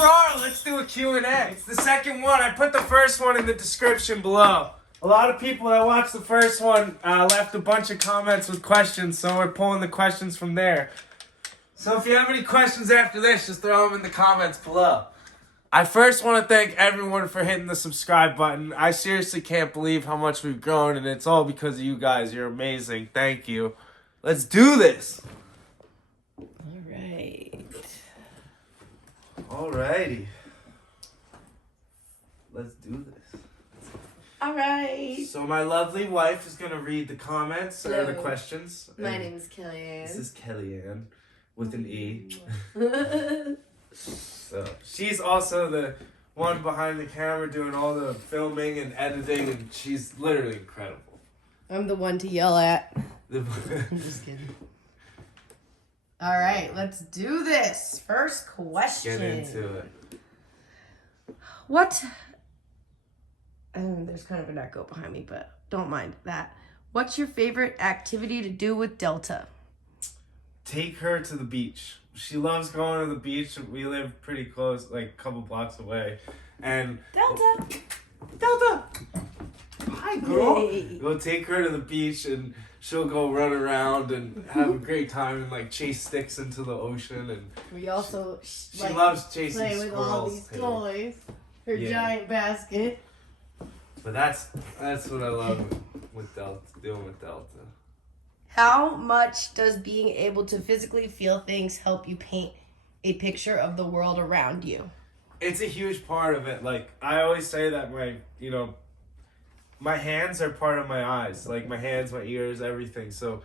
Ferraro. Let's do a Q&A. It's the second one. I put the first one in the description below. A lot of people that watched the first one left a bunch of comments with questions, so we're pulling the questions from there. So if you have any questions after this, just throw them in the comments below. I first want to thank everyone for hitting the subscribe button. I seriously can't believe how much we've grown, and it's all because of you guys. You're amazing. Thank you. Let's do this. Alrighty. Let's do this. All right. So my lovely wife is going to read the comments or the questions. My name is Kellyanne. This is Kellyanne with an E. So she's also the one behind the camera doing all the filming and editing, and she's literally incredible. I'm the one to yell at. I'm just kidding. All right, let's do this. First question. Get into it. What? There's kind of an echo behind me, but don't mind that. What's your favorite activity to do with Delta? Take her to the beach. She loves going to the beach. We live pretty close, like a couple blocks away. And Delta! Hi, girl. Yay. We'll take her to the beach and she'll go run around and have a great time and like chase sticks into the ocean. And we also she loves chasing play with squirrels. all these toys. Her giant basket. But that's what I love with Delta, doing with Delta. How much does being able to physically feel things help you paint a picture of the world around you? It's a huge part of it. Like, I always say that my hands are part of my eyes. Like, my hands, my ears, everything. So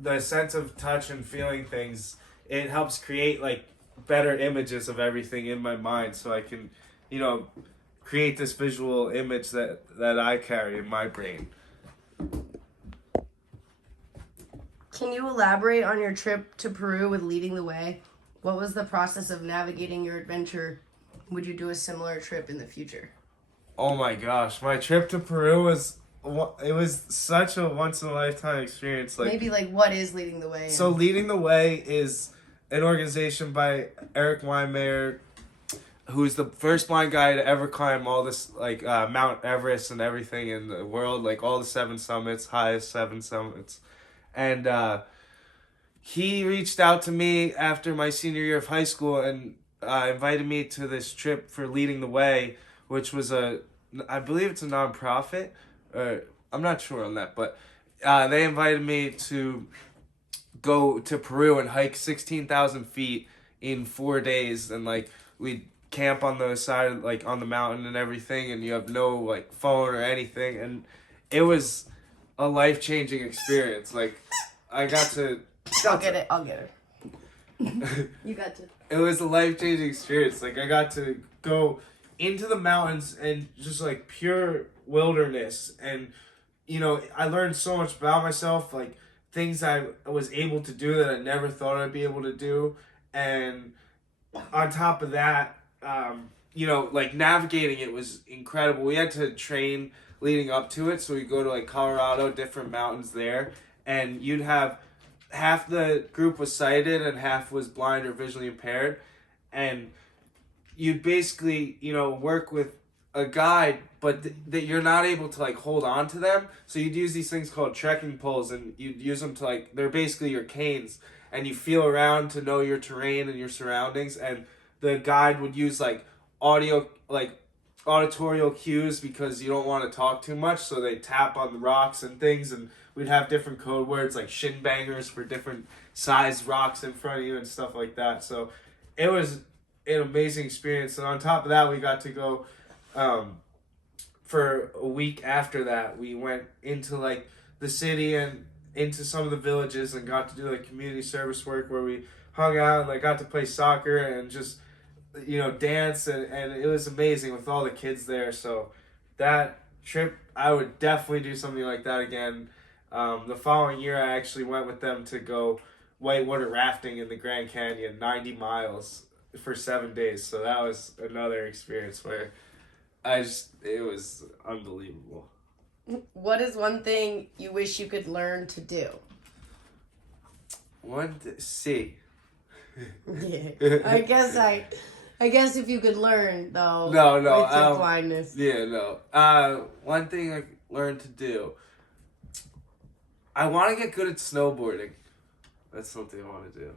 the sense of touch and feeling things, it helps create, like, better images of everything in my mind. So I can, create this visual image that I carry in my brain. Can you elaborate on your trip to Peru with Leading the Way? What was the process of navigating your adventure? Would you do a similar trip in the future? Oh my gosh, my trip to Peru was such a once-in-a-lifetime experience. Maybe what is Leading the Way? So Leading the Way is an organization by Eric Weinmayer, who's the first blind guy to ever climb all this, Mount Everest and everything in the world, all the 7 summits, highest 7 summits. And he reached out to me after my senior year of high school and invited me to this trip for Leading the Way, which was I believe it's a nonprofit. I'm not sure on that, but they invited me to go to Peru and hike 16,000 feet in 4 days. And we'd camp on the side, on the mountain and everything, and you have no phone or anything. And it was a life-changing experience. I got to... I'll get it. You got to. It was a life-changing experience. I got to go into the mountains and just pure wilderness. And, I learned so much about myself, things I was able to do that I never thought I'd be able to do. And on top of that, navigating it was incredible. We had to train leading up to it. So we go to Colorado, different mountains there. And you'd have half the group was sighted and half was blind or visually impaired. And you'd basically, work with a guide, but that you're not able to hold on to them. So you'd use these things called trekking poles, and you'd use them to they're basically your canes, and you feel around to know your terrain and your surroundings. And the guide would use auditorial cues because you don't want to talk too much. So they tap on the rocks and things, and we'd have different code words like shin bangers for different sized rocks in front of you and stuff like that. So it was an amazing experience. And on top of that, we got to go for a week after that. We went into the city and into some of the villages and got to do community service work where we hung out and got to play soccer and just dance, and it was amazing with all the kids there. So that trip, I would definitely do something like that again. The following year, I actually went with them to go whitewater rafting in the Grand Canyon, 90 miles for 7 days. So that was another experience where it was unbelievable. What is one thing you wish you could learn to do? See. Yeah, I guess I I guess if you could learn, though, No, with your blindness. Yeah, no. One thing I learned to do. I want to get good at snowboarding. That's something I want to do.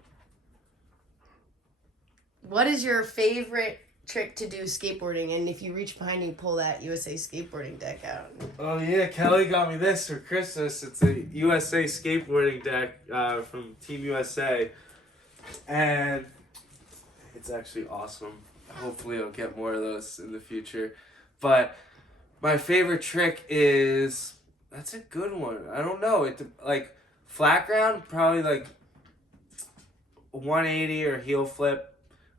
What is your favorite trick to do skateboarding? And if you reach behind you, pull that USA skateboarding deck out. Oh yeah, Kelly got me this for Christmas. It's a USA skateboarding deck from TeamUSA, and it's actually awesome. Hopefully I'll get more of those in the future. But my favorite trick is, that's a good one. I don't know. Like flat ground, probably like 180 or heel flip.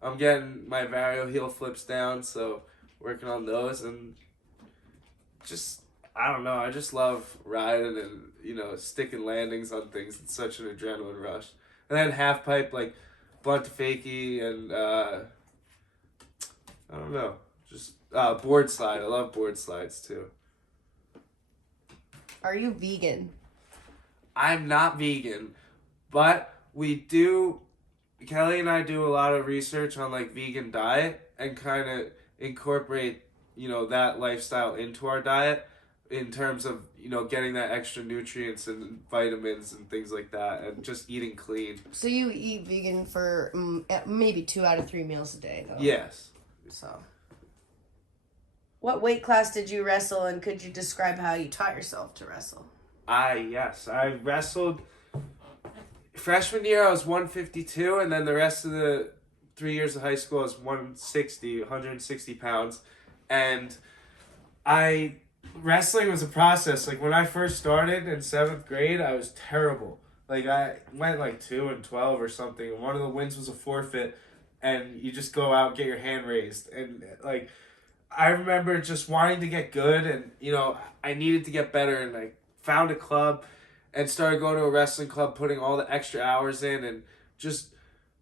I'm getting my vario heel flips down, so working on those, and just, I don't know, I just love riding and, you know, sticking landings on things. It's such an adrenaline rush. And then half pipe, like blunt to fakie, and I don't know, just board slide. I love board slides too. Are you vegan? I'm not vegan, but Kelly and I do a lot of research on like vegan diet and kind of incorporate, you know, that lifestyle into our diet in terms of, you know, getting that extra nutrients and vitamins and things like that, and just eating clean. So you eat vegan for maybe 2 out of 3 meals a day, though? Yes. So, what weight class did you wrestle, and could you describe how you taught yourself to wrestle? Yes. I wrestled. Freshman year, I was 152, and then the rest of the 3 years of high school, I was 160 pounds. And wrestling was a process. Like, when I first started in 7th grade, I was terrible. Like, I went like 2-12 or something, and one of the wins was a forfeit, and you just go out and get your hand raised. And, like, I remember just wanting to get good, and, you know, I needed to get better, and I found a club and started going to a wrestling club, putting all the extra hours in, and just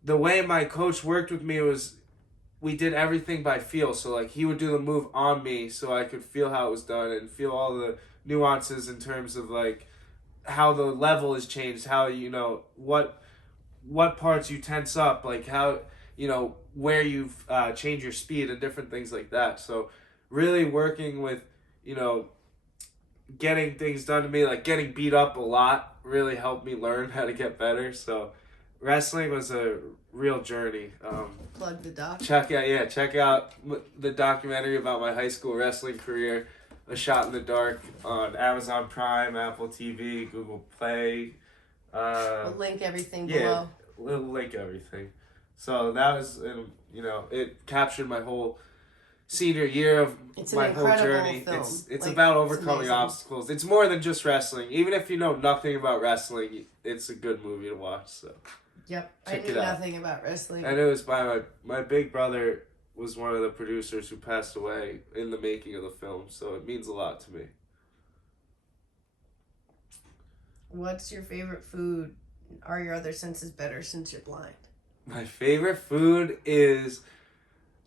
the way my coach worked with me was we did everything by feel. So like he would do the move on me so I could feel how it was done and feel all the nuances in terms of like how the level is changed, how, you know, what parts you tense up, like how, you know, where you've changed your speed and different things like that. So really working with, you know, getting things done to me, like getting beat up a lot, really helped me learn how to get better. So wrestling was a real journey. Plug the doc. Check out the documentary about my high school wrestling career, A Shot in the Dark, on Amazon Prime, Apple TV, Google Play. We'll link everything below. We'll link everything. So that was, you know, it captured my whole senior year of my whole journey. Film. It's like, about overcoming obstacles. It's more than just wrestling. Even if you know nothing about wrestling, it's a good movie to watch. So yep, I knew nothing about wrestling. And it was by my big brother was one of the producers who passed away in the making of the film, so it means a lot to me. What's your favorite food? Are your other senses better since you're blind? My favorite food is,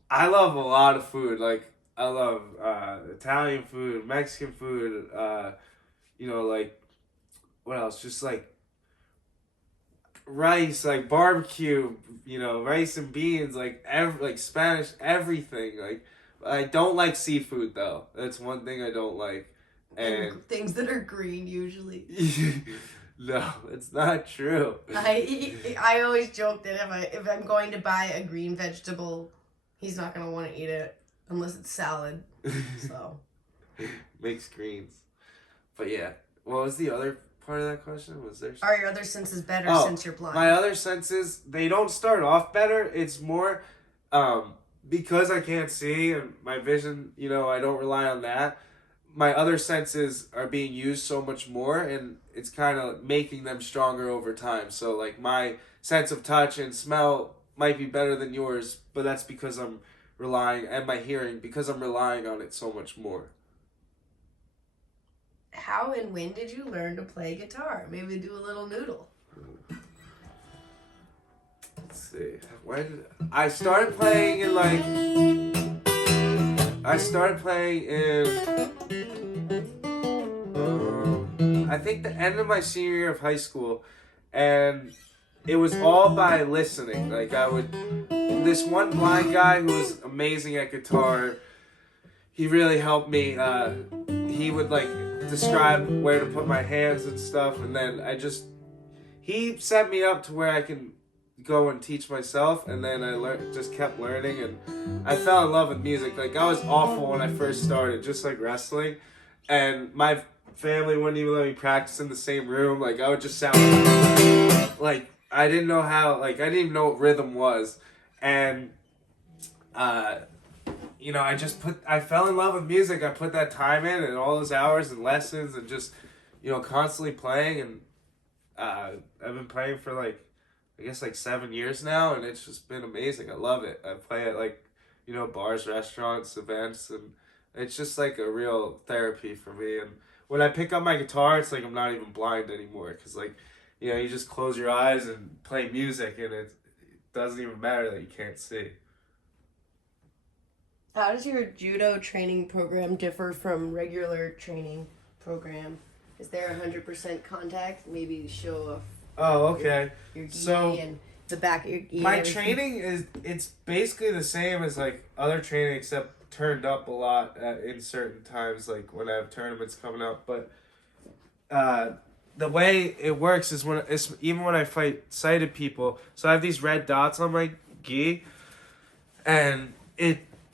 I love a lot of food. Like, I love Italian food, Mexican food, you know, like, what else? Just, like, rice, like, barbecue, you know, rice and beans, like, like Spanish, everything. Like, I don't like seafood, though. That's one thing I don't like. And things that are green, usually. No, it's not true. I always joke that if I'm going to buy a green vegetable, he's not going to want to eat it unless it's salad. So mixed greens. But yeah, what was the other part of that question? Was there? Are your other senses better since you're blind? My other senses, they don't start off better. It's more because I can't see and my vision, you know, I don't rely on that. My other senses are being used so much more, and it's kind of making them stronger over time. So like my sense of touch and smell might be better than yours, but that's because I'm relying, and my hearing, because I'm relying on it so much more. How and when did you learn to play guitar? Maybe do a little noodle. Let's see. When I started playing in I think the end of my senior year of high school, and it was all by listening. Like this one blind guy who was amazing at guitar, he really helped me. He would like describe where to put my hands and stuff, and then he set me up to where I can go and teach myself, and then I just kept learning, and I fell in love with music. Like, I was awful when I first started, just like wrestling, and my family wouldn't even let me practice in the same room. Like, I would just sound like I didn't know how, like, I didn't even know what rhythm was, and you know, I fell in love with music. I put that time in and all those hours and lessons and just, you know, constantly playing, and I've been playing for like, I guess like 7 years now, and it's just been amazing. I love it. I play at like, you know, bars, restaurants, events, and it's just like a real therapy for me. And when I pick up my guitar, it's like I'm not even blind anymore, because like, you know, you just close your eyes and play music, and it doesn't even matter that you can't see. How does your judo training program differ from regular training program? Is there 100% contact? Maybe show off. Oh, okay. Your gi So and the back of your gi. my training it's basically the same as like other training, except turned up a lot in certain times, like when I have tournaments coming up. But the way it works is even when I fight sighted people. So I have these red dots on my gi, and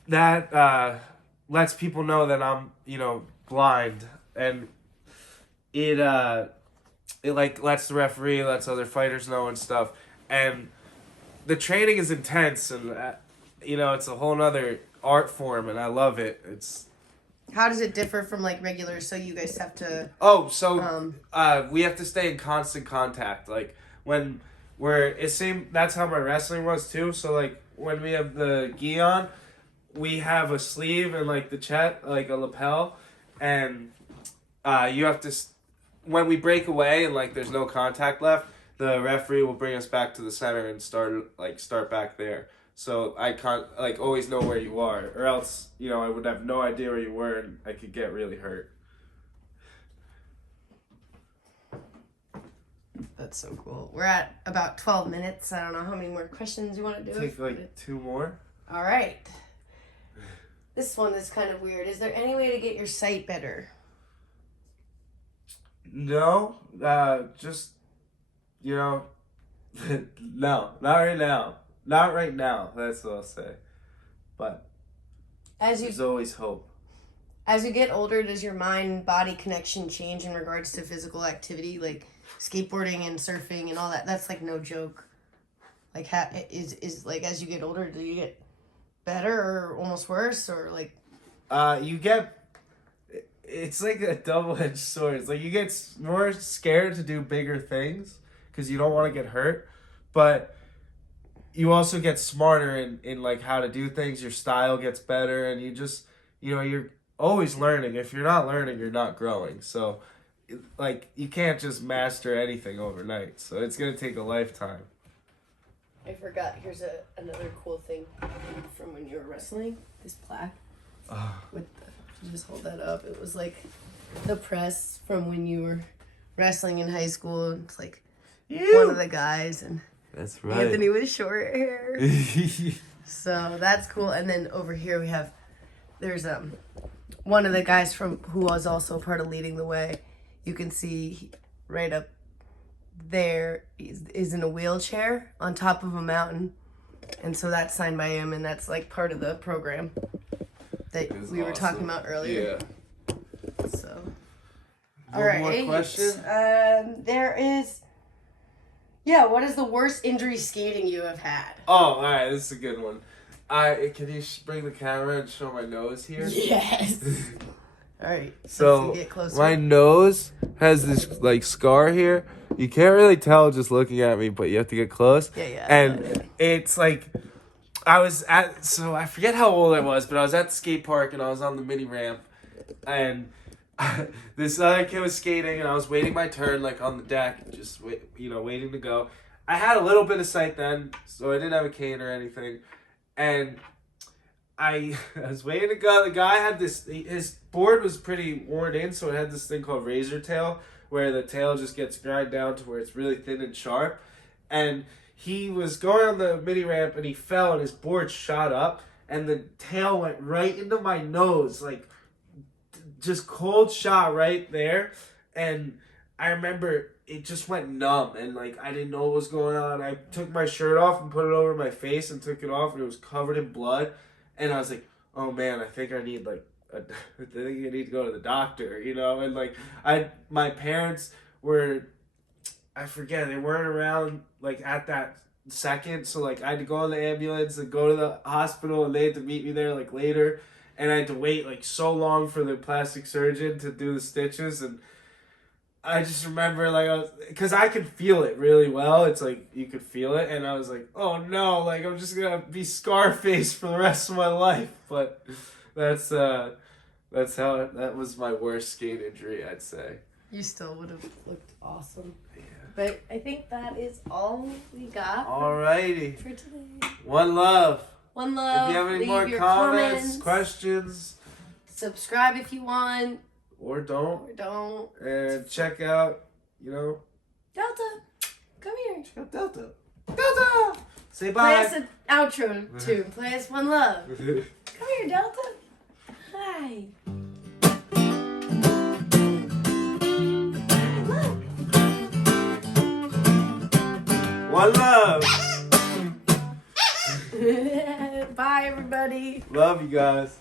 that lets people know that I'm, you know, blind, and it like lets the referee, lets other fighters know and stuff. And the training is intense, and you know, it's a whole nother art form, and I love it. How does it differ from like regular? So you guys have to. We have to stay in constant contact. Like when that's how my wrestling was too. So like when we have the gi on, we have a sleeve and like the chest, like a lapel, and you have to. When we break away and like there's no contact left, the referee will bring us back to the center and start back there. So I can't like always know where you are, or else, you know, I would have no idea where you were and I could get really hurt. That's so cool. We're at about 12 minutes. I don't know how many more questions you want to do. Take like 2 more. All right. This one is kind of weird. Is there any way to get your sight better? No, just, you know, no, not right now. Not right now, that's what I'll say. But there's always hope. As you get older, does your mind-body connection change in regards to physical activity, like skateboarding and surfing and all that? That's like no joke. Like, is like as you get older, do you get better or almost worse, or like? It's like a double-edged sword. It's like you get more scared to do bigger things because you don't want to get hurt, but you also get smarter in like how to do things. Your style gets better, and you just, you know, you're always learning. If you're not learning, you're not growing. So like you can't just master anything overnight. So it's going to take a lifetime. I forgot. Here's another cool thing from when you were wrestling. This plaque. Just hold that up. It was like the press from when you were wrestling in high school. It's like one of the guys, and that's right, Anthony with short hair. So that's cool. And then over here there's one of the guys who was also part of Leading the Way. You can see right up there is in a wheelchair on top of a mountain, and so that's signed by him, and that's like part of the program that we were talking about earlier. Yeah. So, all right. More question? There is. Yeah. What is the worst injury skating you have had? Oh, all right. This is a good one. Can you bring the camera and show my nose here? Yes. All right. So get closer. My nose has this like scar here. You can't really tell just looking at me, but you have to get close. Yeah. And it's like. I forget how old I was, but I was at the skate park and I was on the mini ramp, and this other kid was skating, and I was waiting my turn, like on the deck, just waiting to go. I had a little bit of sight then, so I didn't have a cane or anything, and I was waiting to go. The guy had his board was pretty worn in, so it had this thing called razor tail, where the tail just gets grind down to where it's really thin and sharp, and he was going on the mini ramp and he fell and his board shot up and the tail went right into my nose, like just cold shot right there. And I remember it just went numb and like I didn't know what was going on. I took my shirt off and put it over my face and took it off and it was covered in blood. And I was like, oh man, I think I need like I think I need to go to the doctor, you know. And like my parents were, I forget, they weren't around like at that second, so like I had to go on the ambulance and go to the hospital and they had to meet me there like later, and I had to wait like so long for the plastic surgeon to do the stitches. And I just remember like because I could feel it really well. It's like you could feel it, and I was like, oh no, like I'm just gonna be Scarface for the rest of my life. But that's how that was my worst skate injury, I'd say. You still would have looked awesome. Yeah. But I think that is all we got. Alrighty. For today. One love. One love. If you have any Leave more your comments, questions, subscribe if you want. or don't. Or don't. And check out, you know. Delta, come here. Check out Delta. Delta! Say Play bye. us an outro tune. Play us One Love. Come here, Delta. Hi. Look. One love. Bye, everybody. Love you guys.